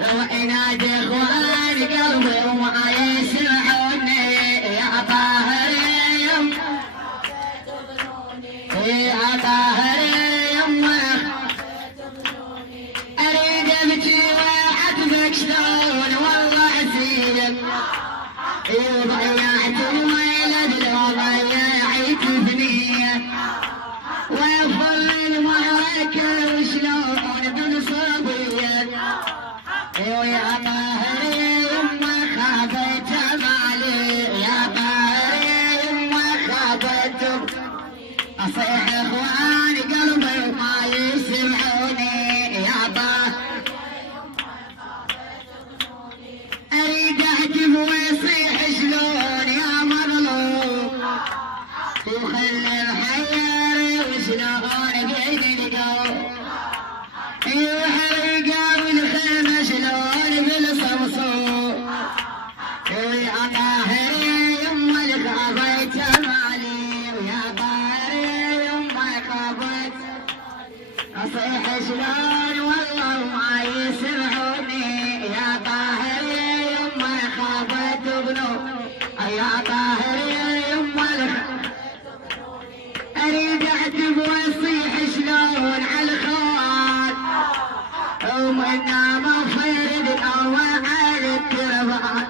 وينادي اخوان قلبي وما يسمعوني يا طاهر يا طاهر يمه اريد ابكي واعاتبك شلون والله عسير ضيعت الولد لو ضيعت ثنيه ويفضل المعركه وشلون بالصبيه يا طاهر يمه خافت مالي يا طاهر يمه خافت اصيح اخواني قلبي وما يسمعوني يا طاهر اريد اهتف ويصيح شلون يا مظلوم وخلي محير وشلون قيد القوم يحرق بالخيمه شلون بالصمصوم يا طاهر يما اللي خافيت مالي ويا طاهر يما خافيت اصيح شلون والله ما يسمعوني يا طاهر يما خافت بنو يا طاهر يما اريد اعتب واصيح شلون على الخوات ومنا مفرد او على التربات